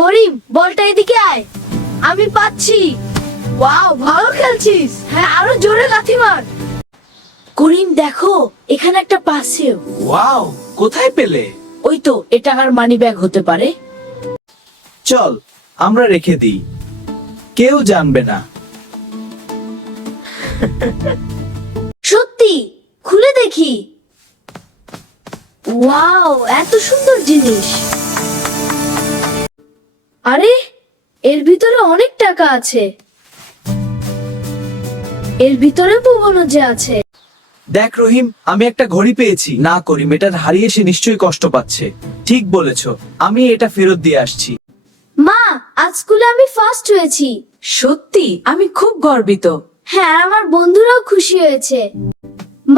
করিম, বলটা এদিকে আয়। আমি পাচ্ছি। ওয়াও, ভালো খেলছিস। হ্যাঁ, আরো জোরে লাথি মার। করিম দেখো, এখানে একটা পাসেও। ওয়াও, কোথায় পেলে? ওই তো, এটা আর মানি ব্যাগ হতে পারে। চল আমরা রেখে দিই, কেউ জানবে না। সত্যি, খুলে দেখি। ওয়াও, এত সুন্দর জিনিস। আরে, এর ভিতরে অনেক টাকা আছে। এর ভিতরে পুরনো যে আছে। দেখ রহিম, আমি একটা ঘড়ি পেয়েছি। না করিম, এটা হারিয়ে সে নিশ্চয়ই কষ্ট পাচ্ছে। ঠিক বলেছো, আমি এটা ফেরত দিয়ে আসছি। মা, আজ স্কুলে আমি ফার্স্ট হয়েছি। সত্যি আমি খুব গর্বিত। হ্যাঁ, আমার বন্ধুরাও খুশি হয়েছে।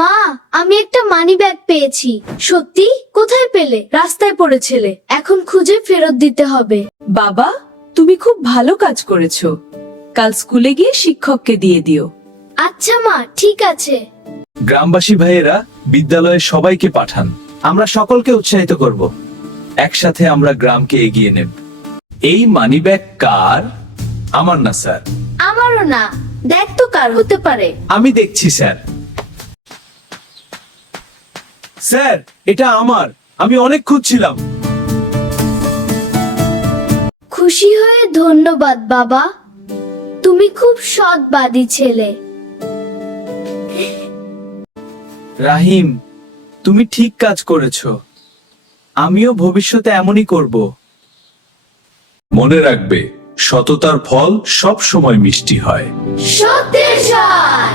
মা, আমি একটা মানি ব্যাগ পেয়েছি। সত্যি? কোথায় পেলে? রাস্তায় পড়েছিলে, এখন খুঁজে ফেরত দিতে হবে। বাবা, তুমি খুব ভালো কাজ করেছো। কাল স্কুলে গিয়ে শিক্ষককে দিয়ে দিও। আচ্ছা মা, ঠিক আছে। গ্রামবাসী ভাইয়েরা বিদ্যালয়ে সবাইকে পাঠান। আমরা সকলকে উৎসাহিত করব। একসাথে আমরা গ্রামকে এগিয়ে নেব। এই মানিব্যাগ কার? আমার না স্যার। আমারও না। দেখ তো কার হতে পারে। আমি দেখছি স্যার। স্যার, এটা আমার। আমি অনেক খুঁজছিলাম। খুশি হয়ে ধন্যবাদ বাবা। তুমি খুব সৎবাদী ছেলে। রাহিম, তুমি ঠিক কাজ করেছো। আমিও ভবিষ্যতে এমনই করব। মনে রাখবে, সততার ফল সব সময় মিষ্টি হয়। সত্যের জয়।